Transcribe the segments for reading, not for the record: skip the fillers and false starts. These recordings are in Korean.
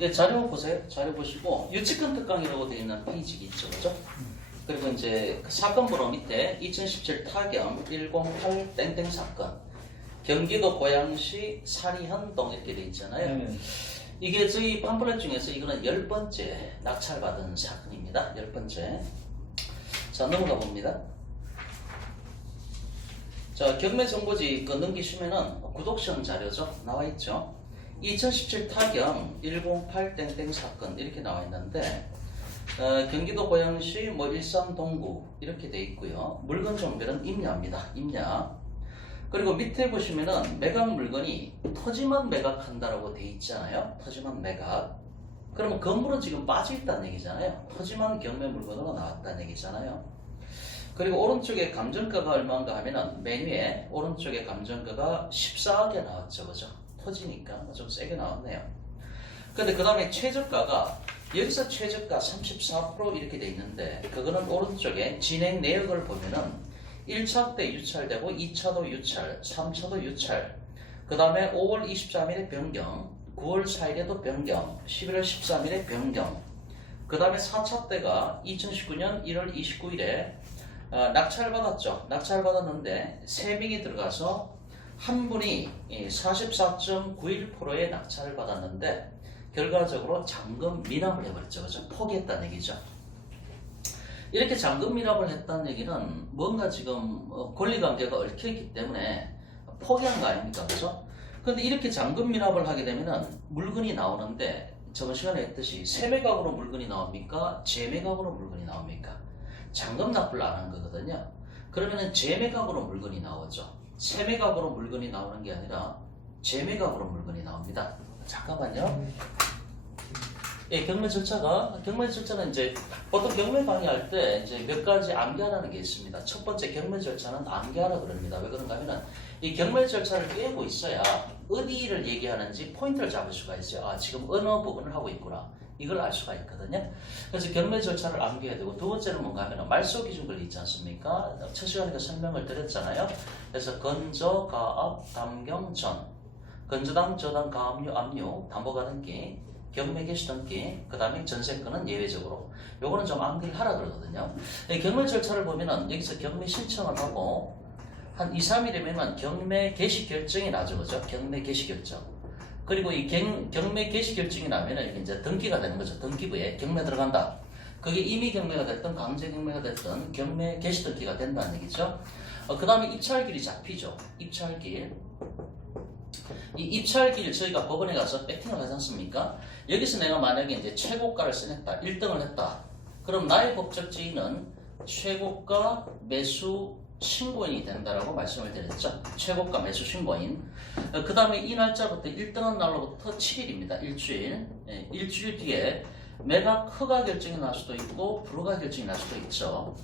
네, 자료 보세요. 자료 보시고 유치권 특강이라고 되어 있는 페이지가 있죠, 그죠? 그리고 이제 그 사건 번호 밑에 2017 타경 108 땡땡 사건, 경기도 고양시 산이현동 이렇게 되어 있잖아요. 이게 저희 팜플렛 중에서 이거는 10번째 낙찰받은 사건입니다. 10번째. 자, 넘어가 봅니다. 자, 경매 정보지 그 넘기시면은 구독성 자료죠. 나와 있죠. 2017 타경 108 땡땡 사건 이렇게 나와 있는데 경기도 고양시 뭐 일산 동구 이렇게 돼 있고요. 물건 종별은 임야입니다. 임야. 그리고 밑에 보시면은 매각 물건이 토지만 매각한다라고 돼 있잖아요. 토지만 매각. 그러면 건물은 지금 빠져 있다는 얘기잖아요. 토지만 경매 물건으로 나왔다는 얘기잖아요. 그리고 오른쪽에 감정가가 얼마인가 하면은 메뉴에 오른쪽에 감정가가 14억에 나왔죠. 그죠? 토지니까 좀 세게 나왔네요. 근데 그 다음에 최저가가 여기서 최저가 34% 이렇게 돼 있는데 그거는 오른쪽에 진행 내역을 보면은 1차 때 유찰되고 2차도 유찰, 3차도 유찰, 그 다음에 5월 23일에 변경, 9월 4일에도 변경, 11월 13일에 변경, 그 다음에 4차 때가 2019년 1월 29일에 낙찰받았죠. 낙찰받았는데 3명이 들어가서 한 분이 44.91%의 낙찰을 받았는데 결과적으로 잔금 미납을 해버렸죠. 그죠? 포기했다는 얘기죠. 이렇게 잔금 미납을 했다는 얘기는 뭔가 지금 권리관계가 얽혀있기 때문에 포기한 거 아닙니까? 그죠? 근데 이렇게 잔금 미납을 하게 되면은 물건이 나오는데 저번 시간에 했듯이 세매각으로 물건이 나옵니까? 재매각으로 물건이 나옵니까? 잔금 납부를 안 한 거거든요. 그러면은 재매각으로 물건이 나오죠. 세매각으로 물건이 나오는 게 아니라 재매각으로 물건이 나옵니다. 잠깐만요. 예, 경매 절차는 이제 보통 경매 강의할 때 이제 몇 가지 암기하라는 게 있습니다. 첫 번째 경매 절차는 암기하라 그럽니다. 왜 그런가 하면은 이 경매 절차를 꿰고 있어야 어디를 얘기하는지 포인트를 잡을 수가 있어요. 아, 지금 어느 부분을 하고 있구나. 이걸 알 수가 있거든요. 그래서 경매 절차를 암기해야 되고 두 번째는 뭔가 하면 말소 기준 권리 있지 않습니까? 첫 시간에 설명을 드렸잖아요. 그래서 건저, 가압, 담경, 전, 건저당, 저당, 가압류, 압류, 담보가 등기, 경매 개시 등기, 그 다음에 전세권은 예외적으로. 요거는 좀 암기를 하라 그러거든요. 경매 절차를 보면은 여기서 경매 신청을 하고 한 2, 3일이면 경매 개시 결정이 나죠. 그죠? 경매 개시 결정. 그리고 이 경매 개시 결정이 나면은 이제 등기가 되는 거죠. 등기부에 경매 들어간다. 그게 임의 경매가 됐든 강제 경매가 됐든 경매 개시 등기가 된다는 얘기죠. 그 다음에 입찰길이 잡히죠. 입찰길. 이 입찰길 저희가 법원에 가서 배팅을 하지 않습니까? 여기서 내가 만약에 이제 최고가를 써냈다. 1등을 했다. 그럼 나의 법적 지위는 최고가 매수 신고인이 된다라고 말씀을 드렸죠. 최고가 매수 신고인. 그 다음에 이 날짜부터 1등한 날로부터 7일입니다. 일주일. 일주일 뒤에 매각 허가 결정이 날 수도 있고 불허가 결정이 날 수도 있죠.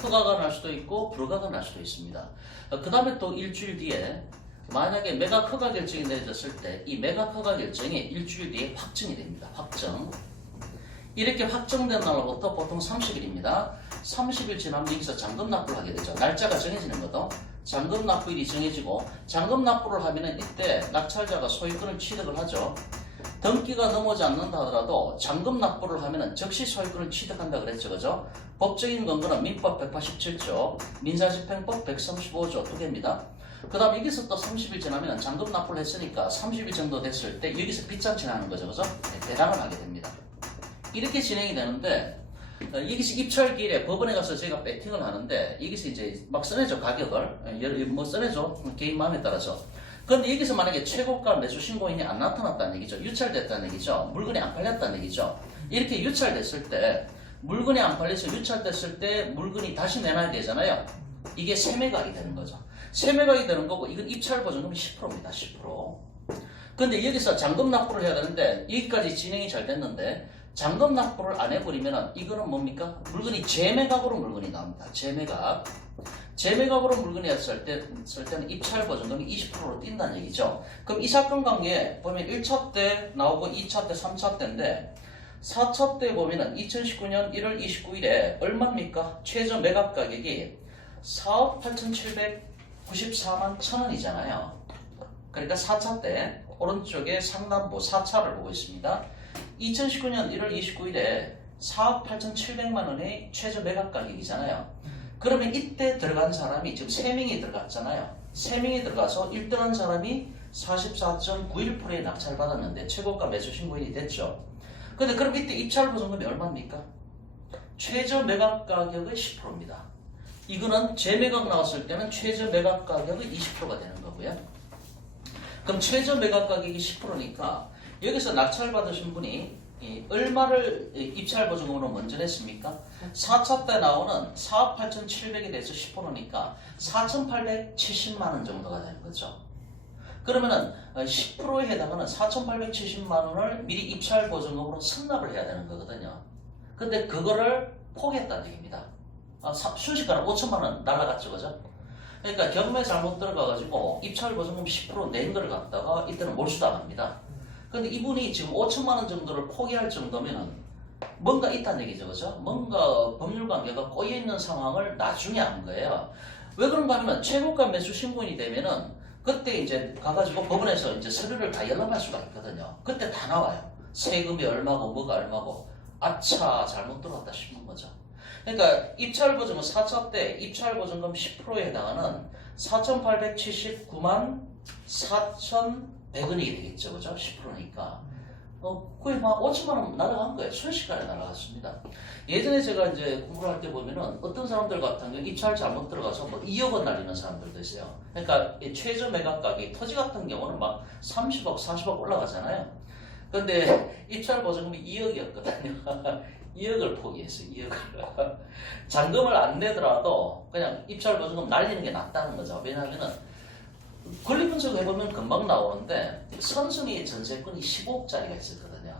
허가가 날 수도 있고 불허가가 날 수도 있습니다. 그 다음에 또 일주일 뒤에 만약에 매각 허가 결정이 내려졌을 때 이 매각 허가 결정이 일주일 뒤에 확정이 됩니다. 확정. 이렇게 확정된 날로부터 보통 30일입니다. 30일 지나면 여기서 잔금 납부를 하게 되죠. 날짜가 정해지는 거죠. 잔금 납부일이 정해지고 잔금 납부를 하면은 이때 낙찰자가 소유권을 취득을 하죠. 등기가 넘어지 않는다 하더라도 잔금 납부를 하면은 즉시 소유권을 취득한다 그랬죠. 그죠? 법적인 근거는 민법 187조, 민사집행법 135조 두 개입니다. 그 다음에 여기서 또 30일 지나면 잔금 납부를 했으니까 30일 정도 됐을 때 여기서 빚잔치 하는 거죠. 그죠? 배당을 하게 됩니다. 이렇게 진행이 되는데 여기서 입찰기일에 법원에 가서 저희가 배팅을 하는데 여기서 이제 막 써내죠. 가격을 뭐 써내죠. 개인 마음에 따라서. 그런데 여기서 만약에 최고가 매수 신고인이 안 나타났다는 얘기죠. 유찰됐다는 얘기죠. 물건이 안 팔렸다는 얘기죠. 이렇게 유찰됐을 때 물건이 안 팔려서 유찰됐을 때 물건이 다시 내놔야 되잖아요. 이게 세매각이 되는 거죠. 세매각이 되는 거고 이건 입찰 보증금이 10%입니다. 10%. 근데 여기서 잔금 납부를 해야 되는데 여기까지 진행이 잘 됐는데 잔금 납부를 안 해버리면 이거는 뭡니까? 물건이 재매각으로 물건이 나옵니다. 재매각. 재매각으로 물건이 했을 때는 입찰 보증금이 20%로 뛴다는 얘기죠. 그럼 이 사건 관계에 보면 1차 때 나오고 2차 때, 3차 때인데 4차 때 보면은 2019년 1월 29일에 얼마입니까? 최저 매각 가격이 4억 8,794만 1,000원이잖아요. 그러니까 4차 때 오른쪽에 상단부 4차를 보고 있습니다. 2019년 1월 29일에 4억 8,700만 원의 최저 매각 가격이잖아요. 그러면 이때 들어간 사람이 지금 3명이 들어갔잖아요. 3명이 들어가서 1등한 사람이 44.91%의 낙찰을 받았는데 최고가 매수 신고인이 됐죠. 근데 그럼 이때 입찰 보증금이 얼마입니까? 최저 매각 가격의 10%입니다. 이거는 재매각 나왔을 때는 최저 매각 가격의 20%가 되는 거고요. 그럼 최저 매각 가격이 10%니까 여기서 낙찰 받으신 분이 얼마를 입찰 보증금으로 먼저 냈습니까? 4차 때 나오는 4억 8,700에 대해서 10%니까 4,870만 원 정도가 되는 거죠. 그러면은 10%에 해당하는 4,870만 원을 미리 입찰 보증금으로 선납을 해야 되는 거거든요. 근데 그거를 포기했다는 얘기입니다. 순식간에 5천만 원 날라갔죠, 그죠? 그러니까 경매 잘못 들어가가지고 입찰 보증금 10% 낸 걸 갖다가 이때는 몰수당합니다. 근데 이분이 지금 5천만 원 정도를 포기할 정도면은 뭔가 있다는 얘기죠, 그죠? 뭔가 법률 관계가 꼬여 있는 상황을 나중에 한 거예요. 왜 그런가 하면 최고가 매수 신고인이 되면은 그때 이제 가가지고 법원에서 이제 서류를 다 열람할 수가 있거든요. 그때 다 나와요. 세금이 얼마고 뭐가 얼마고. 아차, 잘못 들어왔다 싶은 거죠. 그러니까 입찰 보증금 4차 때 입찰 보증금 10%에 해당하는 4,879만 4,100원이 되겠죠, 그죠? 10%니까. 거의 막 5천만 원 날아간 거예요. 순식간에 날아갔습니다. 예전에 제가 이제 공부를 할 때 보면은 어떤 사람들 같은 경우 입찰 잘못 들어가서 뭐 2억 원 날리는 사람들도 있어요. 그러니까 최저 매각 가격이 토지 같은 경우는 막 30억, 40억 올라가잖아요. 근데 입찰 보증금이 2억이었거든요. 2억을 포기했어요. 2억을. 잔금을 안 내더라도 그냥 입찰 보증금 날리는 게 낫다는 거죠. 왜냐하면은 권리 분석해보면 금방 나오는데 선순위 전세권이 15억짜리가 있었거든요.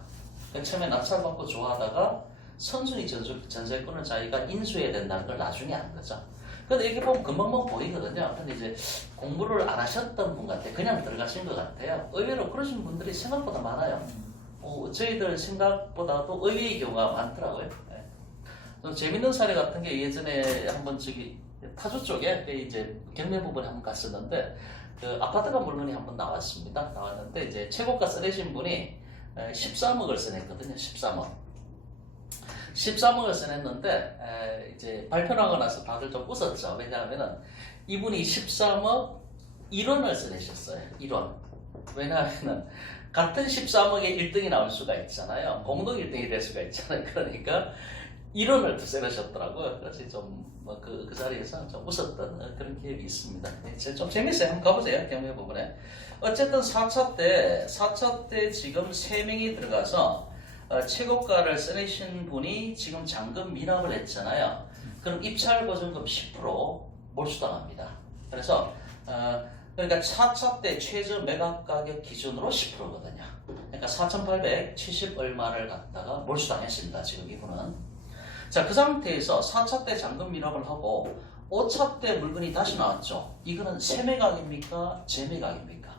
처음에 낙찰받고 좋아하다가 선순위 전세권을 자기가 인수해야 된다는 걸 나중에 아는 거죠. 근데 이렇게 보면 금방 보이거든요. 근데 이제 공부를 안 하셨던 분 같아요. 그냥 들어가신 것 같아요. 의외로 그러신 분들이 생각보다 많아요. 저희들 생각보다도 의외의 경우가 많더라고요. 네. 재밌는 사례 같은 게 예전에 한번 타조 쪽에 이제 경매 부분에 한번 갔었는데 그 아파트가 물건이 한번 나왔습니다. 나왔는데 이제 최고가 써내신 분이 13억을 써냈거든요. 13억. 13억을 써냈는데 이제 발표하고 나서 다들 좀 웃었죠. 왜냐하면은 이분이 13억 1원을 써내셨어요. 1원. 왜냐하면은 같은 13억에 1등이 나올 수가 있잖아요. 공동 1등이 될 수가 있잖아요. 그러니까 1원을 써내셨더라고요. 그래서 좀 그 자리에서 좀 웃었던 그런 기억이 있습니다. 좀 재밌어요. 한번 가보세요. 경매 부분에. 어쨌든 4차 때 지금 3명이 들어가서 최고가를 써내신 분이 지금 잔금 미납을 했잖아요. 그럼 입찰 보증금 10% 몰수당합니다. 그래서 그러니까 4차 때 최저 매각 가격 기준으로 10%거든요. 그러니까 4,870 얼마를 갖다가 몰수당했습니다. 지금 이분은. 자, 그 상태에서 4차 때 잔금 미납을 하고 5차 때 물건이 다시 나왔죠. 이거는 세매각입니까? 재매각입니까?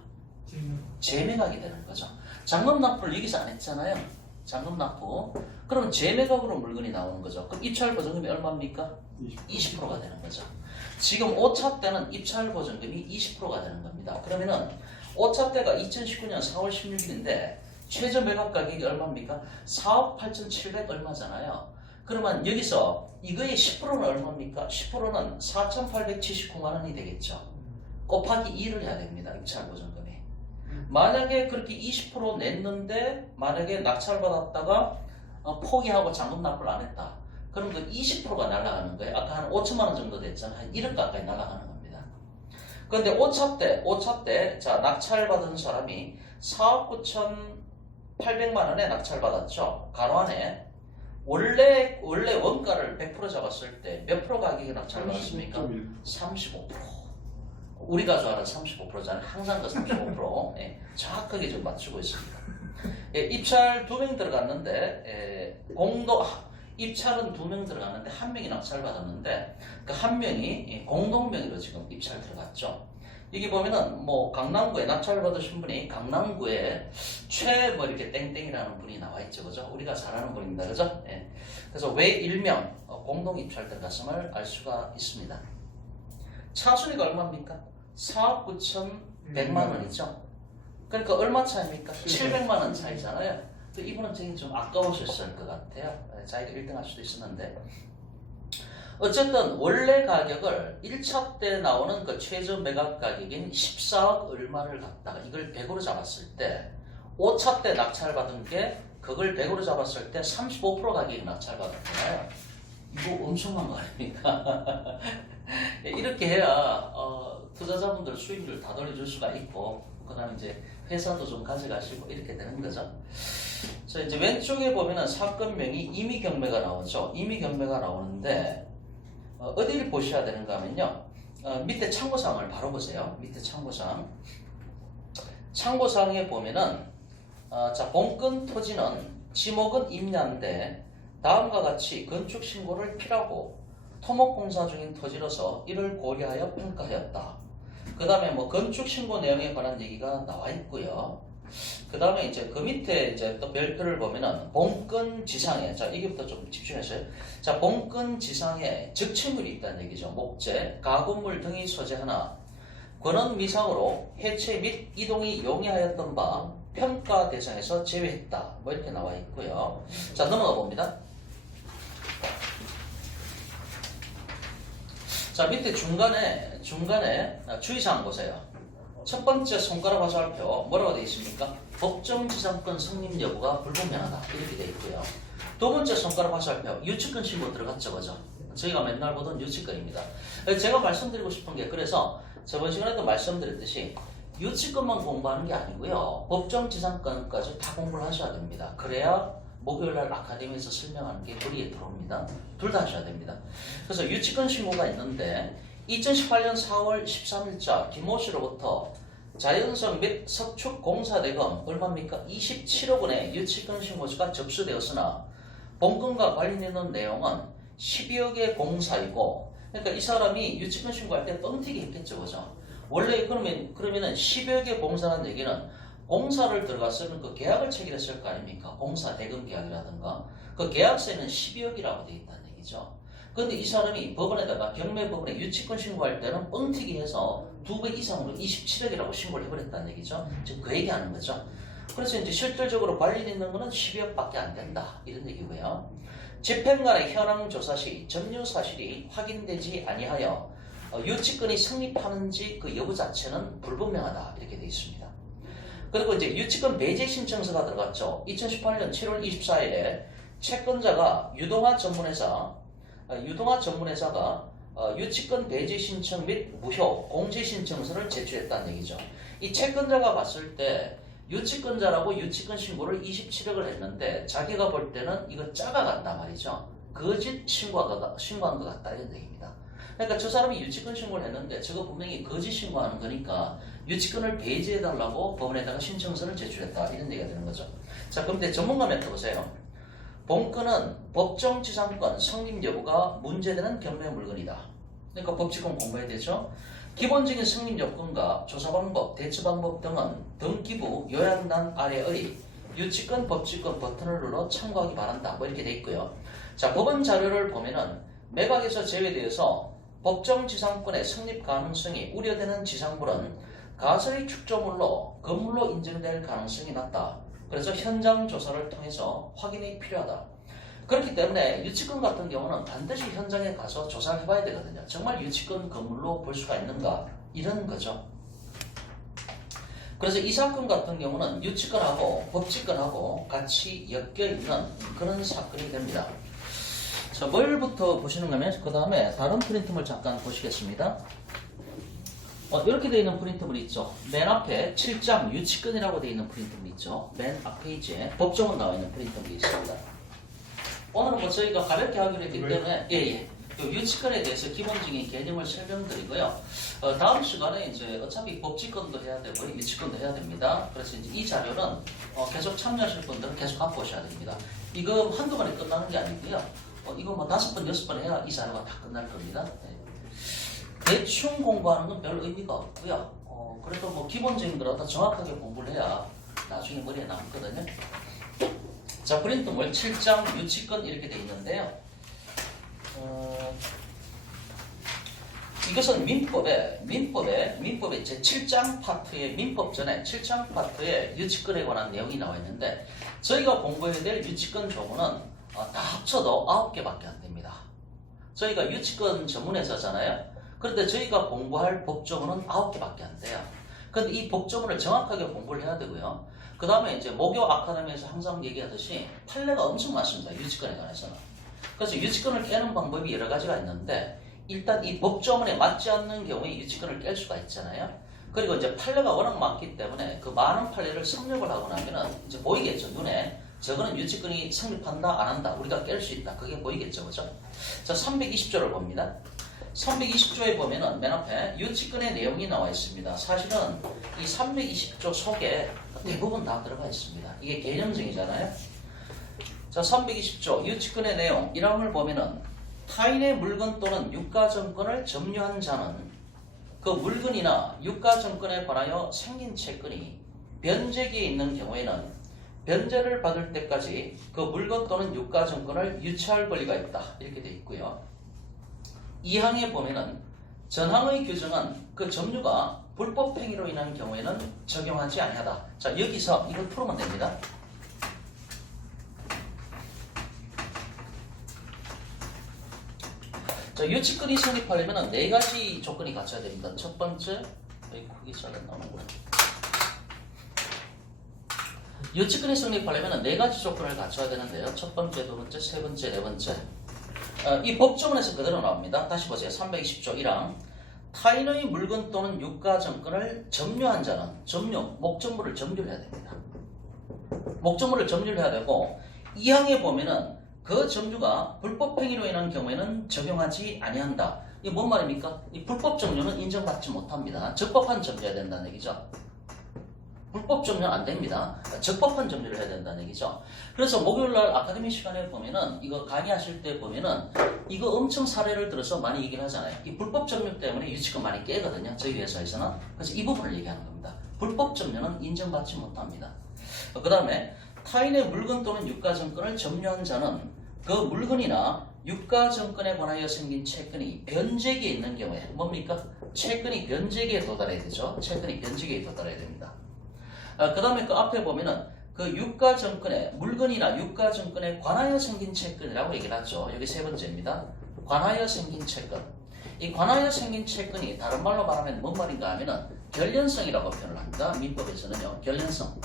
재매각이 되는 거죠. 잔금 납부를 여기서 안 했잖아요. 잔금 납부. 그러면 재매각으로 물건이 나오는 거죠. 그럼 입찰 보증금이 얼마입니까? 20%가 되는 거죠. 지금 5차 때는 입찰 보증금이 20%가 되는 겁니다. 그러면은 5차 때가 2019년 4월 16일인데 최저 매각 가격이 얼마입니까? 4억 8,700 얼마잖아요. 그러면 여기서 이거의 10%는 얼마입니까? 10%는 4,879만 원이 되겠죠. 곱하기 2를 해야 됩니다. 입찰 보증금이. 만약에 그렇게 20% 냈는데 만약에 낙찰받았다가 포기하고 잔금 납부를 안 했다. 그럼 그 20%가 날아가는 거예요. 아까 한 5천만 원 정도 됐잖아요. 한 1억 가까이 날아가는 겁니다. 그런데 5차 때 자, 낙찰받은 사람이 4억 9,800만 원에 낙찰받았죠. 간환에 원래 원가를 100% 잡았을 때 몇 프로 가격에 낙찰받았습니까? 35%. 우리가 좋아하는 35%잖아요. 항상 그 35%. 예, 정확하게 좀 맞추고 있습니다. 예, 입찰 2명 들어갔는데 입찰은 2명 들어갔는데 1명이 낙찰받았는데 그 1명이 공동명의로 지금 입찰 들어갔죠. 여기 보면은 뭐 강남구에 낙찰 받으신 분이 강남구에 뭐 이렇게 땡땡이라는 분이 나와 있죠, 그죠? 우리가 잘 아는 분입니다, 그죠? 예. 그래서 왜 일명 공동 입찰 들어갔음을 알 수가 있습니다. 차순위가 얼마입니까? 4억 9,100만 원이죠. 그러니까 얼마 차입니까? 700만 원 차이잖아요. 또 이분은 되게 좀 아까우셨을 것 같아요. 자기가 1등 할 수도 있었는데. 어쨌든 원래 가격을 1차 때 나오는 그 최저 매각 가격인 14억 얼마를 갖다가 이걸 100으로 잡았을 때 5차 때 낙찰받은 게 그걸 100으로 잡았을 때 35% 가격이 낙찰받았잖아요. 이거 엄청난 거 아닙니까? 이렇게 해야 투자자분들 수익률을 다 돌려줄 수가 있고 그 다음에 이제 회사도 좀 가져가시고 이렇게 되는 거죠. 자, 이제 왼쪽에 보면은 사건명이 임의경매가 나오죠. 임의경매가 나오는데 어디를 보셔야 되는가 하면요. 밑에 참고사항을 바로 보세요. 밑에 참고사항. 참고사항에 보면은 자, 본건 토지는 지목은 임야인데 다음과 같이 건축신고를 필요하고 토목공사 중인 토지로서 이를 고려하여 평가하였다. 그 다음에 뭐 건축신고 내용에 관한 얘기가 나와 있고요. 그 다음에 이제 그 밑에 이제 또 별표를 보면은 본건 지상에, 자, 이게부터 좀 집중해서요. 자, 본건 지상에 적체물이 있다는 얘기죠. 목재, 가구물 등이 소재하나 권한 미상으로 해체 및 이동이 용이하였던 바 평가 대상에서 제외했다. 뭐 이렇게 나와 있고요. 자, 넘어가 봅니다. 자, 밑에 중간에 주의사항 보세요. 첫 번째 손가락 화살표 뭐라고 되어 있습니까? 법정지상권 성립 여부가 불분명하다. 이렇게 되어 있고요. 두 번째 손가락 화살표 유치권 신고 들어갔죠, 그죠? 저희가 맨날 보던 유치권입니다. 제가 말씀드리고 싶은 게 그래서 저번 시간에도 말씀드렸듯이 유치권만 공부하는 게 아니고요. 법정지상권까지 다 공부를 하셔야 됩니다. 그래야 목요일날 아카데미에서 설명하는 게 머리에 들어옵니다. 둘 다 하셔야 됩니다. 그래서 유치권 신고가 있는데 2018년 4월 13일자 김모 씨로부터 자연석 및 석축 공사대금 얼마입니까? 27억 원의 유치권 신고서가 접수되었으나 본건과 관련 있는 내용은 12억의 공사이고, 그러니까 이 사람이 유치권 신고할 때 뻥튀기 했겠죠, 그죠? 원래 그러면은 10억의 공사라는 얘기는 공사를 들어갔으면 그 계약을 체결했을 거 아닙니까? 공사 대금 계약이라든가 그 계약서에는 12억이라고 되어 있다는 얘기죠. 그런데 이 사람이 법원에다가 경매법원에 유치권 신고할 때는 뻥튀기 해서 2배 이상으로 27억이라고 신고를 해버렸다는 얘기죠. 지금 그 얘기하는 거죠. 그래서 이제 실질적으로 관련 있는 거는 12억밖에 안 된다. 이런 얘기고요. 집행관의 현황 조사 시 점유 사실이 확인되지 아니하여 유치권이 성립하는지 그 여부 자체는 불분명하다. 이렇게 되어 있습니다. 그리고 이제 유치권 배제 신청서가 들어갔죠. 2018년 7월 24일에 채권자가 유동화 전문회사가 유치권 배제 신청 및 무효 공시 신청서를 제출했다는 얘기죠. 이 채권자가 봤을 때 유치권자라고 유치권 신고를 27억을 했는데 자기가 볼 때는 이거 작아간단 말이죠. 거짓 신고한 것 같다 이런 얘기입니다. 그러니까 저 사람이 유치권 신고를 했는데 저거 분명히 거짓 신고하는 거니까 유치권을 배제해달라고 법원에다가 신청서를 제출했다 이런 얘기가 되는 거죠. 자, 그런데 전문가 멘트 보세요. 본건은 법정지상권 성립 여부가 문제되는 경매 물건이다. 그러니까 법칙권 공부해야 되죠. 기본적인 성립 요건과 조사 방법, 대처 방법 등은 등기부 요약란 아래의 유치권, 법칙권 버튼을 눌러 참고하기 바란다. 뭐 이렇게 돼 있고요. 자, 법원 자료를 보면은 매각에서 제외되어서 법정지상권의 성립 가능성이 우려되는 지상물은 가설의 축조물로 건물로 인정될 가능성이 낮다. 그래서 현장 조사를 통해서 확인이 필요하다. 그렇기 때문에 유치권 같은 경우는 반드시 현장에 가서 조사를 해봐야 되거든요. 정말 유치권 건물로 볼 수가 있는가 이런 거죠. 그래서 이 사건 같은 경우는 유치권하고 법칙권하고 같이 엮여있는 그런 사건이 됩니다. 자, 뭘부터 보시는가 하면 그 다음에 다른 프린트물 잠깐 보시겠습니다. 이렇게 되어 있는 프린트물이 있죠. 맨 앞에 7장 유치권이라고 되어 있는 프린트물이 있죠. 맨 앞 페이지에 법정은 나와 있는 프린트물이 있습니다. 오늘은 뭐 저희가 가볍게 하기로 했기 때문에 유치권에 대해서 기본적인 개념을 설명드리고요. 다음 시간에 이제 어차피 법칙권도 해야 되고 유치권도 해야 됩니다. 그래서 이제 이 자료는 계속 참여하실 분들은 계속 갖고 오셔야 됩니다. 이거 한두 번에 끝나는 게 아니고요. 이거 뭐 5번, 6번 해야 이 자료가 다 끝날 겁니다. 대충 공부하는 건 별 의미가 없고요. 그래도 뭐 기본적인 거라도 정확하게 공부를 해야 나중에 머리에 남거든요. 자, 프린트물 7장 유치권 이렇게 돼 있는데요. 이것은 민법의 제7장 파트의 민법전에 7장 파트에 유치권에 관한 내용이 나와 있는데 저희가 공부해야 될 유치권 조문은 다 합쳐도 9개밖에 안 됩니다. 저희가 유치권 전문회사잖아요. 그런데 저희가 공부할 법조문은 9개밖에 안 돼요. 그런데 이 법조문을 정확하게 공부를 해야 되고요. 그 다음에 이제 모교 아카데미에서 항상 얘기하듯이 판례가 엄청 많습니다. 유치권에 관해서는. 그래서 유치권을 깨는 방법이 여러 가지가 있는데 일단 이 법조문에 맞지 않는 경우에 유치권을 깰 수가 있잖아요. 그리고 이제 판례가 워낙 많기 때문에 그 많은 판례를 섭렵을 하고 나면은 이제 보이겠죠. 눈에. 저거는 유치권이 성립한다, 안 한다. 우리가 깰 수 있다. 그게 보이겠죠. 그죠? 자, 320조를 봅니다. 320조에 보면은 맨 앞에 유치권의 내용이 나와 있습니다. 사실은 이 320조 속에 대부분 다 들어가 있습니다. 이게 개념정의잖아요. 자, 320조 유치권의 내용 1항을 보면은 타인의 물건 또는 유가증권을 점유한 자는 그 물건이나 유가증권에 관하여 생긴 채권이 변제기에 있는 경우에는 변제를 받을 때까지 그 물건 또는 유가증권을 유치할 권리가 있다. 이렇게 되어 있고요. 2항에 보면은 전항의 규정은 그 점유가 불법행위로 인한 경우에는 적용하지 아니하다. 자, 여기서 이걸 풀으면 됩니다. 자, 유치권이 성립하려면 4가지 조건이 갖춰야 됩니다. 첫 번째, 여기 크기 잘 안 나오는구나. 유치권이 성립하려면 4가지 조건을 갖춰야 되는데요. 첫 번째, 두 번째, 세 번째, 네 번째. 이 법조문에서 그대로 나옵니다. 다시 보세요. 320조 1항. 타인의 물건 또는 유가증권을 점유한 자는 목적물을 점유를 해야 됩니다. 목적물을 점유를 해야 되고 2항에 보면은 그 점유가 불법행위로 인한 경우에는 적용하지 아니한다. 이게 뭔 말입니까? 이 불법 점유는 인정받지 못합니다. 적법한 점유해야 된다는 얘기죠. 불법 점유는 안 됩니다. 적법한 점유를 해야 된다는 얘기죠. 그래서 목요일날 아카데미 시간에 보면은 이거 강의하실 때 보면은 이거 엄청 사례를 들어서 많이 얘기를 하잖아요. 이 불법 점유 때문에 유치권 많이 깨거든요. 저희 회사에서는. 그래서 이 부분을 얘기하는 겁니다. 불법 점유는 인정받지 못합니다. 그 다음에 타인의 물건 또는 유가증권을 점유한 자는 그 물건이나 유가증권에 관하여 생긴 채권이 변제기에 있는 경우에 뭡니까? 채권이 변제기에 도달해야 되죠. 채권이 변제기에 도달해야 됩니다. 그 다음에 그 앞에 보면은 그 유가증권에 물건이나 유가증권에 관하여 생긴 채권이라고 얘기를 하죠. 여기 세 번째입니다. 관하여 생긴 채권. 이 관하여 생긴 채권이 다른 말로 말하면 뭔 말인가 하면은 결련성이라고 표현을 합니다. 민법에서는요. 결련성.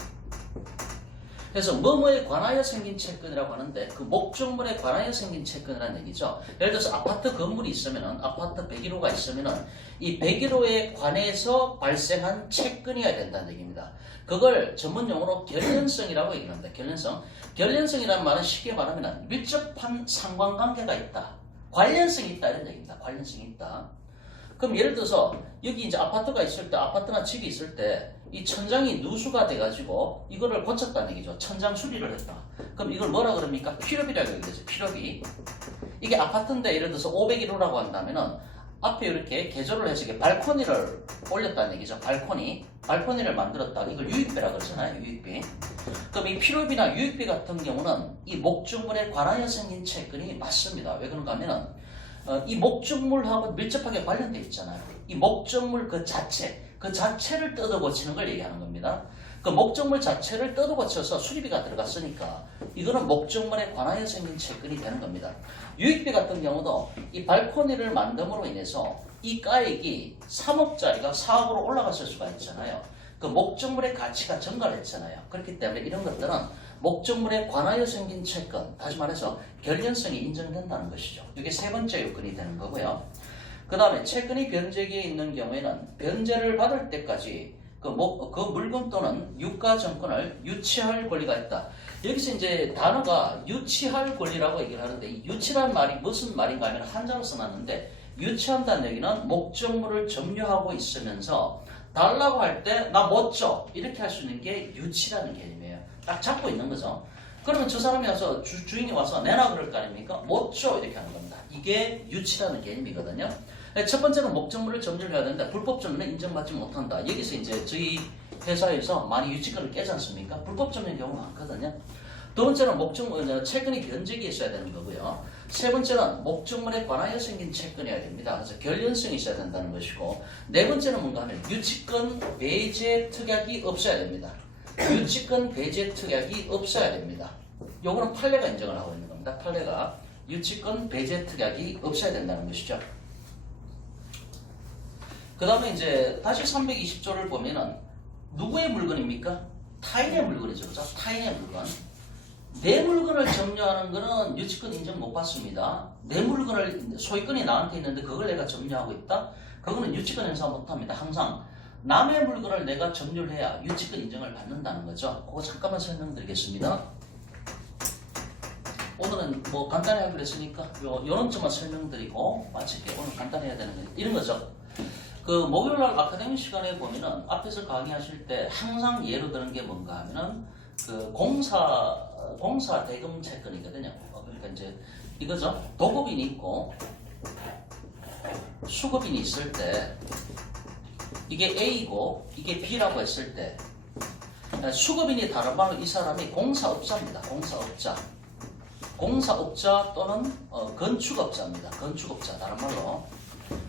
그래서 뭐뭐에 관하여 생긴 채권이라고 하는데 그 목적물에 관하여 생긴 채권이라는 얘기죠. 예를 들어서 아파트 건물이 있으면은 아파트 101호가 있으면은 이 101호에 관해서 발생한 채권이어야 된다는 얘기입니다. 그걸 전문용어로 결련성이라고 얘기합니다. 결련성. 결련성이라는 말은 쉽게 말하면 밀접한 상관관계가 있다. 관련성이 있다 이런 얘기입니다. 관련성이 있다. 그럼 예를 들어서 여기 이제 아파트가 있을 때 아파트나 집이 있을 때 이 천장이 누수가 돼가지고 이거를 고쳤다는 얘기죠. 천장 수리를 했다. 그럼 이걸 뭐라 그럽니까? 필업이라고 얘기하죠. 필업이. 이게 아파트인데 예를 들어서 501호라고 한다면은 앞에 이렇게 개조를 해서 이게 발코니를 올렸다는 얘기죠. 발코니를 만들었다. 이걸 유익비라고 그러잖아요. 유익비. 그럼 이 필업이나 유익비 같은 경우는 이 목적물에 관하여 생긴 채권이 맞습니다. 왜 그런가 하면은 이 목적물하고 밀접하게 관련되어 있잖아요. 이 목적물 그 자체를 뜯어 고치는 걸 얘기하는 겁니다. 그 목적물 자체를 뜯어 고쳐서 수리비가 들어갔으니까 이거는 목적물에 관하여 생긴 채권이 되는 겁니다. 유익비 같은 경우도 이 발코니를 만듦으로 인해서 이 가액이 3억짜리가 4억으로 올라갔을 수가 있잖아요. 그 목적물의 가치가 증가했잖아요. 그렇기 때문에 이런 것들은 목적물에 관하여 생긴 채권, 다시 말해서 결련성이 인정된다는 것이죠. 이게 세 번째 요건이 되는 거고요. 그 다음에 채권이 변제기에 있는 경우에는 변제를 받을 때까지 그 물건 또는 유가증권을 유치할 권리가 있다. 여기서 이제 단어가 유치할 권리라고 얘기를 하는데 이 유치란 말이 무슨 말인가 하면 한자로 써놨는데 유치한다는 얘기는 목적물을 점유하고 있으면서 달라고 할 때 나 못 줘 이렇게 할 수 있는 게 유치라는 개념이에요. 딱 잡고 있는 거죠. 그러면 저 사람이 와서 주인이 와서 내놔 그럴 거 아닙니까? 못 줘 이렇게 하는 겁니다. 이게 유치라는 개념이거든요. 첫 번째는 목적물을 점유를 해야 되는데 불법 점유는 인정받지 못한다. 여기서 이제 저희 회사에서 많이 유치권을 깨지 않습니까? 불법 점유의 경우가 많거든요. 두 번째는 채권이 변적이 있어야 되는 거고요. 세 번째는 목적물에 관하여 생긴 채권이어야 됩니다. 그래서 결연성이 있어야 된다는 것이고, 네 번째는 뭔가 하면 유치권 배제 특약이 없어야 됩니다. 유치권 배제 특약이 없어야 됩니다. 요거는 판례가 인정을 하고 있는 겁니다. 판례가 유치권 배제 특약이 없어야 된다는 것이죠. 그 다음에 이제 다시 320조를 보면은 누구의 물건입니까? 타인의 물건이죠. 그죠? 타인의 물건. 내 물건을 점유하는 거는 유치권 인정 못 받습니다. 내 물건을, 소유권이 나한테 있는데 그걸 내가 점유하고 있다? 그거는 유치권 행사 못 합니다. 항상 남의 물건을 내가 점유를 해야 유치권 인정을 받는다는 거죠. 그거 잠깐만 설명드리겠습니다. 오늘은 뭐 간단히 하기로 했으니까 요런 점만 설명드리고 마칠게요. 오늘 간단히 해야 되는 거 이런 거죠. 그 목요일날 아카데미 시간에 보면은 앞에서 강의하실 때 항상 예로 드는 게 뭔가 하면은 그 공사 대금 채권이거든요. 그러니까 이제 이거죠. 도급인이 있고 수급인이 있을 때 이게 A고 이게 B라고 했을 때 수급인이 다른 말로 이 사람이 공사업자입니다. 공사업자 또는 건축업자입니다. 건축업자 다른 말로.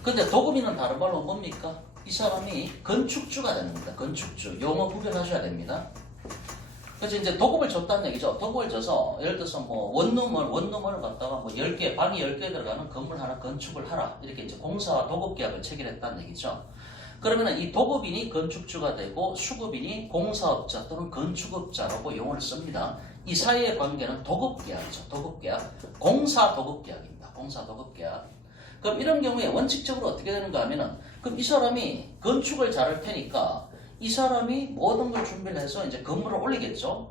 근데 도급인은 다른 말로 뭡니까? 이 사람이 건축주가 되는 겁니다. 건축주. 용어 구별하셔야 됩니다. 그래서 이제 도급을 줬다는 얘기죠. 도급을 줘서 예를 들어서 뭐 원룸을 갖다가 뭐 10개, 방이 10개 들어가는 건물 하나 건축을 하라. 이렇게 이제 공사 도급 계약을 체결했다는 얘기죠. 그러면 이 도급인이 건축주가 되고 수급인이 공사업자 또는 건축업자라고 용어를 씁니다. 이 사이의 관계는 도급계약이죠. 도급계약. 공사도급계약입니다. 공사도급계약. 그럼 이런 경우에 원칙적으로 어떻게 되는가 하면은 그럼 이 사람이 건축을 잘할 테니까 이 사람이 모든 걸 준비를 해서 이제 건물을 올리겠죠.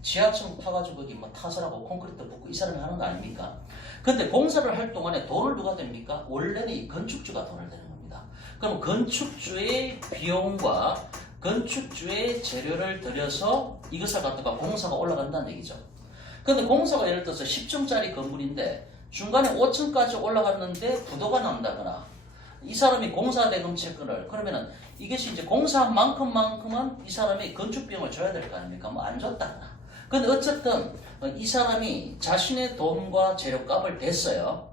지하층 파가지고 거기 뭐 타설하고 콘크리트 붓고 이 사람이 하는 거 아닙니까? 근데 공사를 할 동안에 돈을 누가 됩니까? 원래는 이 건축주가 돈을 내는 겁니다. 그럼 건축주의 비용과 건축주의 재료를 들여서 이것을 갖다가 공사가 올라간다는 얘기죠. 근데 공사가 예를 들어서 10층짜리 건물인데 중간에 5층까지 올라갔는데 부도가 난다거나 이 사람이 공사대금 채권을 그러면은 이것이 이제 공사한 만큼만 이 사람이 건축 비용을 줘야 될 거 아닙니까? 뭐 안 줬다거나. 근데 어쨌든 이 사람이 자신의 돈과 재료값을 댔어요.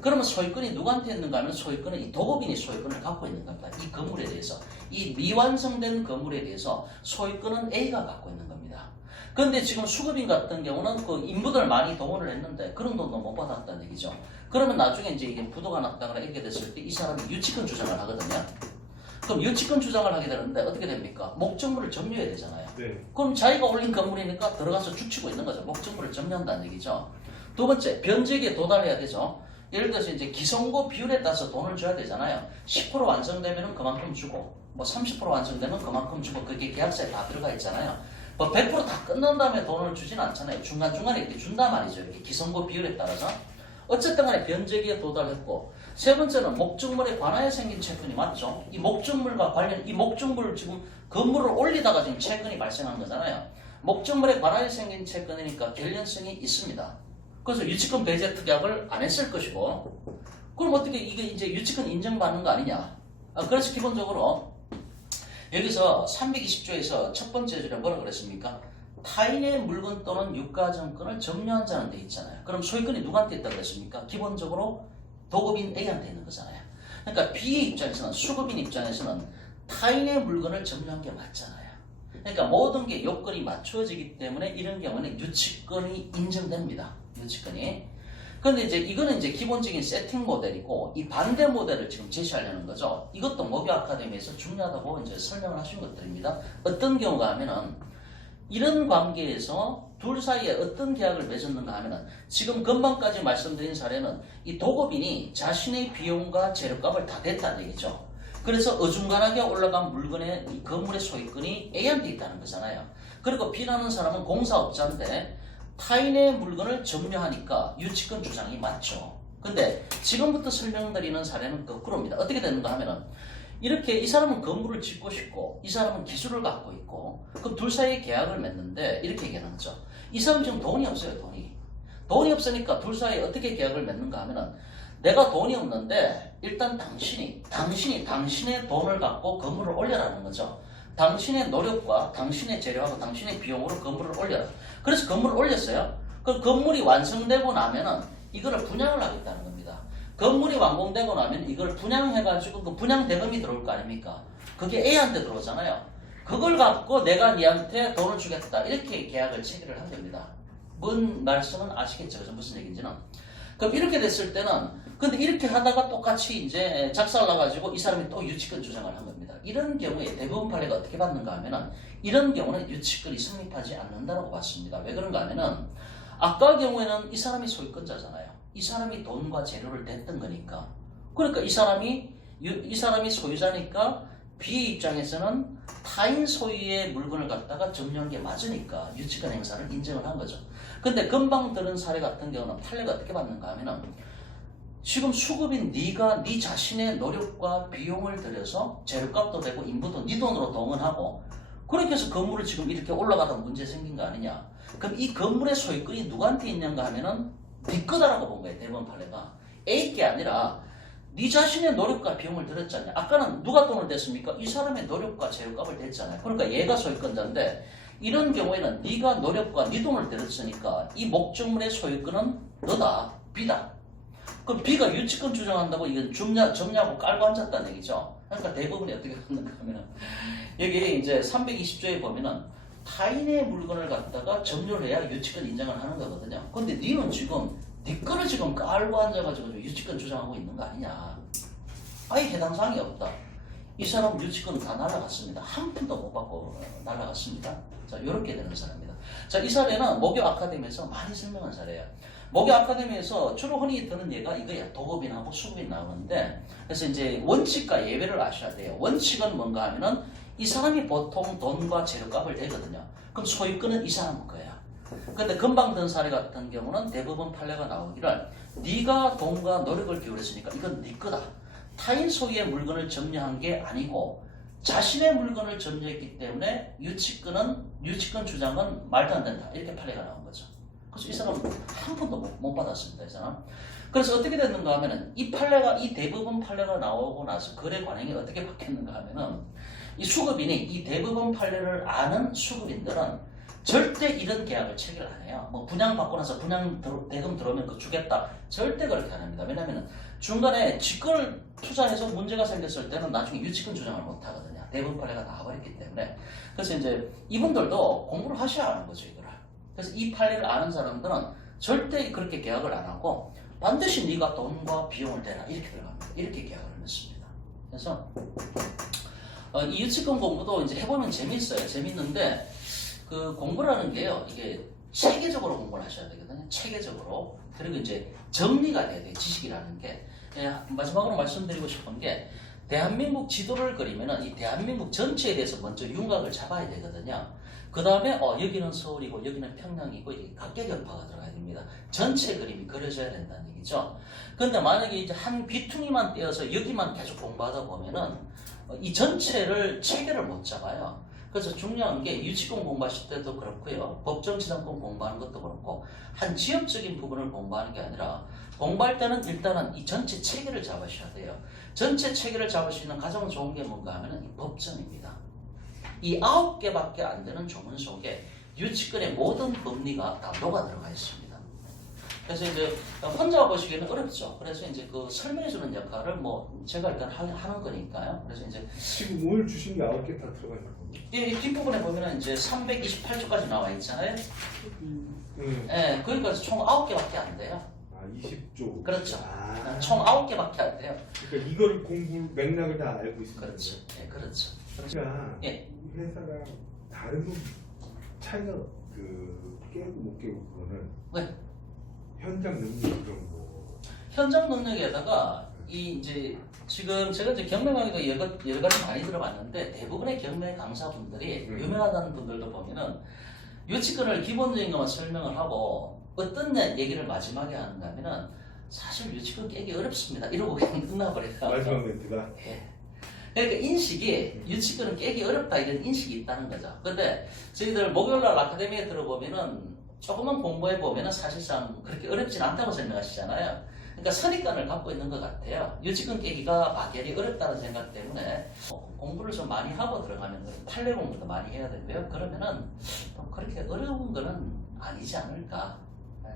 그러면 소유권이 누구한테 있는가 하면 소유권은 이 도급인이 소유권을 갖고 있는 겁니다. 이 건물에 대해서. 이 미완성된 건물에 대해서 소유권은 A가 갖고 있는 겁니다. 그런데 지금 수급인 같은 경우는 그 인부들 많이 동원을 했는데 그런 돈도 못 받았다는 얘기죠. 그러면 나중에 이제 이게 부도가 났다거나 이렇게 됐을 때 이 사람이 유치권 주장을 하거든요. 그럼 유치권 주장을 하게 되는데 어떻게 됩니까? 목적물을 점유해야 되잖아요. 네. 그럼 자기가 올린 건물이니까 들어가서 죽치고 있는 거죠. 목적물을 점유한다는 얘기죠. 두 번째, 변제기에 도달해야 되죠. 예를 들어서 이제 기성고 비율에 따라서 돈을 줘야 되잖아요. 10% 완성되면 그만큼 주고, 뭐 30% 완성되면 그만큼 주고, 그게 계약서에 다 들어가 있잖아요. 뭐 100% 다 끝난 다음에 돈을 주진 않잖아요. 중간중간에 이렇게 준단 말이죠. 이렇게 기성고 비율에 따라서. 어쨌든 간에 변제기에 도달했고, 세 번째는 목적물에 관하여 생긴 채권이 맞죠. 이 목적물과 관련, 이 목적물을 지금 건물을 올리다가 지금 채권이 발생한 거잖아요. 목적물에 관하여 생긴 채권이니까 결연성이 있습니다. 그래서 유치권 배제 특약을 안 했을 것이고, 그럼 어떻게 이게 이제 유치권 인정받는 거 아니냐? 그래서 기본적으로 여기서 320조에서 첫 번째 줄에 뭐라 그랬습니까? 타인의 물건 또는 유가증권을 점유한 자는 돼 있잖아요. 그럼 소유권이 누구한테 있다고 그랬습니까? 기본적으로 도급인 A한테 있는 거잖아요. 그러니까 B의 입장에서는, 수급인 입장에서는 타인의 물건을 점유한 게 맞잖아요. 그러니까 모든 게 요건이 맞춰지기 때문에 이런 경우는 유치권이 인정됩니다. 유치권이. 그런데 이제 이거는 이제 기본적인 세팅 모델이고, 이 반대 모델을 지금 제시하려는 거죠. 이것도 모교 아카데미에서 중요하다고 이제 설명을 하신 것들입니다. 어떤 경우가 하면은 이런 관계에서 둘 사이에 어떤 계약을 맺었는가 하면은 지금 금방까지 말씀드린 사례는 이 도급인이 자신의 비용과 재료값을 다 댔다는 얘기죠. 그래서 어중간하게 올라간 물건의 이 건물의 소유권이 A한테 있다는 거잖아요. 그리고 B라는 사람은 공사업자인데 타인의 물건을 점유하니까 유치권 주장이 맞죠. 근데 지금부터 설명드리는 사례는 거꾸로입니다. 어떻게 되는가 하면은 이렇게 이 사람은 건물을 짓고 싶고 이 사람은 기술을 갖고 있고, 그럼 둘 사이에 계약을 맺는데 이렇게 얘기하는 거죠. 이 사람 지금 돈이 없어요. 돈이 없으니까 둘 사이에 어떻게 계약을 맺는가 하면은 내가 돈이 없는데 일단 당신이 당신의 돈을 갖고 건물을 올려라는 거죠. 당신의 노력과 당신의 재료하고 당신의 비용으로 건물을 올려라. 그래서 건물을 올렸어요. 그 건물이 완성되고 나면은 이거를 분양을 하겠다는 겁니다. 건물이 완공되고 나면 이걸 분양해가지고 그 분양 대금이 들어올 거 아닙니까? 그게 A한테 들어오잖아요. 그걸 갖고 내가 니한테 돈을 주겠다. 이렇게 계약을 체결을 한 겁니다. 뭔 말씀은 아시겠죠? 그래서 무슨 얘기인지는. 그럼 이렇게 됐을 때는 근데 이렇게 하다가 똑같이 이제 작살을 나가지고 이 사람이 또 유치권 주장을 한 겁니다. 이런 경우에 대부분 판례가 어떻게 받는가 하면은 이런 경우는 유치권이 성립하지 않는다고 봤습니다. 왜 그런가 하면은 아까 경우에는 이 사람이 소유권자잖아요. 이 사람이 돈과 재료를 냈던 거니까. 그러니까 이 사람이 소유자니까 B 입장에서는 타인 소유의 물건을 갖다가 점유한 게 맞으니까 유치권 행사를 인정을 한 거죠. 근데 금방 들은 사례 같은 경우는 판례가 어떻게 받는가 하면은 지금 수급인 네가 네 자신의 노력과 비용을 들여서 재료값도 되고 인부도 네 돈으로 동원하고 그렇게 해서 건물을 지금 이렇게 올라가다 문제 생긴 거 아니냐. 그럼 이 건물의 소유권이 누구한테 있는가 하면은 네 거다라고 본 거예요. 대법원 판례가. A 게 아니라 네 자신의 노력과 비용을 들였잖아요. 아까는 누가 돈을 댔습니까? 이 사람의 노력과 재료값을 댔잖아요. 그러니까 얘가 소유권자인데 이런 경우에는 네가 노력과 네 돈을 들였으니까 이 목적물의 소유권은 너다. B다. 그럼 B가 유치권 주장한다고 이건 점냐고 깔고 앉았다는 얘기죠. 그러니까 대부분이 어떻게 하는가 하면은 여기 이제 320조에 보면은 타인의 물건을 갖다가 점유를 해야 유치권 인정을 하는 거거든요. 근데 니는 지금 네 거를 지금 깔고 앉아가지고 유치권 주장하고 있는 거 아니냐. 아예 해당 사항이 없다. 이 사람 유치권 다 날아갔습니다. 한 푼도 못 받고 날아갔습니다. 자, 이렇게 되는 사람입니다. 자, 이 사례는 목요 아카데미에서 많이 설명한 사례예요. 목요 아카데미에서 주로 흔히 드는 예가 이거야. 도급인하고 수급인 나오는데, 그래서 이제 원칙과 예외를 아셔야 돼요. 원칙은 뭔가 하면은 이 사람이 보통 돈과 재료값을 내거든요. 그럼 소유권은 이 사람 거야. 근데 금방 든 사례 같은 경우는 대부분 판례가 나오기를 네가 돈과 노력을 기울였으니까 이건 네 거다. 타인 소유의 물건을 점유한 게 아니고 자신의 물건을 점유했기 때문에 유치권 주장은 말도 안 된다. 이렇게 판례가 나온 거죠. 그래서 이 사람은 한 푼도 못 받았습니다. 이 사람. 그래서 어떻게 됐는가 하면은 이 대부분 판례가 나오고 나서 거래 관행이 어떻게 바뀌었는가 하면은 이 수급인이 이 대부분 판례를 아는 수급인들은 절대 이런 계약을 체결 안 해요. 뭐 분양받고 나서 대금 들어오면 그거 주겠다. 절대 그렇게 안 합니다. 왜냐면은 중간에 직권을 투자해서 문제가 생겼을 때는 나중에 유치권 주장을 못 하거든요. 대부분 판례가 나와버렸기 때문에. 그래서 이제 이분들도 공부를 하셔야 하는 거죠, 이거를. 그래서 이 판례를 아는 사람들은 절대 그렇게 계약을 안 하고 반드시 네가 돈과 비용을 대라. 이렇게 들어갑니다. 이렇게 계약을 했습니다. 그래서 이 유치권 공부도 이제 해보면 재밌어요. 재밌는데 그 공부라는 게요. 이게 체계적으로 공부를 하셔야 되거든요. 체계적으로. 그리고 이제 정리가 돼야 돼요. 지식이라는 게. 마지막으로 말씀드리고 싶은 게 대한민국 지도를 그리면은 이 대한민국 전체에 대해서 먼저 윤곽을 잡아야 되거든요. 그 다음에 여기는 서울이고 여기는 평양이고 이게 각계격파가 들어가야 됩니다. 전체 그림이 그려져야 된다는 얘기죠. 그런데 만약에 이제 한 귀퉁이만 떼어서 여기만 계속 공부하다 보면은 이 전체를 체계를 못 잡아요. 그래서 중요한 게 유치권 공부하실 때도 그렇고요. 법정지상권 공부하는 것도 그렇고 한 지역적인 부분을 공부하는 게 아니라 공부할 때는 일단은 이 전체 체계를 잡으셔야 돼요. 전체 체계를 잡을 수 있는 가장 좋은 게 뭔가 하면은 이 법정입니다. 이 9개밖에 안 되는 조문 속에 유치권의 모든 법리가 다 녹아 들어가 있습니다. 그래서 이제 혼자 보시기에는 어렵죠. 그래서 이제 그 설명해주는 역할을 뭐 제가 일단 하는 거니까요. 그래서 이제 지금 오늘 주신 게 9개 다 들어가 있는 겁니다. 이 뒷부분에 보면은 이제 328조까지 나와 있잖아요. 네, 그러니까 총 9개밖에 안 돼요. 아, 20조. 그렇죠. 총 9개밖에 안 돼요. 그러니까 이거를 맥락을 다 알고 있습니다. 그렇죠. 예, 그렇죠. 그러니까 예. 이 회사랑 다른 차이가 깨고 못 깨고 그거는 네. 현장 능력 그런 거. 현장 능력에다가 이제 지금 제가 이제 경매 강의도 여러 가지 많이 들어봤는데 대부분의 경매 강사분들이 유명하다는 분들도 보면은 유치권을 기본적인 것만 설명을 하고 어떤 얘기를 마지막에 하는가 하면은 사실 유치권 깨기 어렵습니다. 이러고 그냥 끝나버려요. 마지막 멘트가. 예. 그러니까 인식이 유치권을 깨기 어렵다 이런 인식이 있다는 거죠. 근데 저희들 목요일날 아카데미에 들어보면은 조금만 공부해 보면은 사실상 그렇게 어렵진 않다고 설명하시잖아요. 그러니까 선입관을 갖고 있는 것 같아요. 유치권 깨기가 막연히 어렵다는 생각 때문에 공부를 좀 많이 하고 들어가면 판례 공부도 많이 해야 되고요. 그러면은 또 그렇게 어려운 거는 아니지 않을까. 네.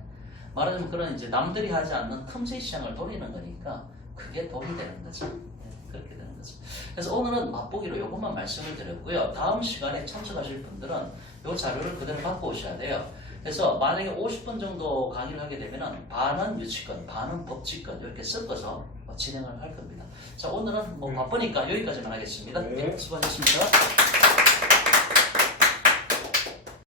말하자면 그런 이제 남들이 하지 않는 틈새 시장을 노리는 거니까 그게 도움이 되는 거죠. 네, 그렇게 되는 거죠. 그래서 오늘은 맛보기로 이것만 말씀을 드렸고요. 다음 시간에 참석하실 분들은 이 자료를 그대로 갖고 오셔야 돼요. 그래서 만약에 50분 정도 강의를 하게 되면은 반은 유치권, 반은 법칙권 이렇게 섞어서 진행을 할 겁니다. 자, 오늘은 뭐 바쁘니까 여기까지만 하겠습니다. 네. 네, 수고하셨습니다.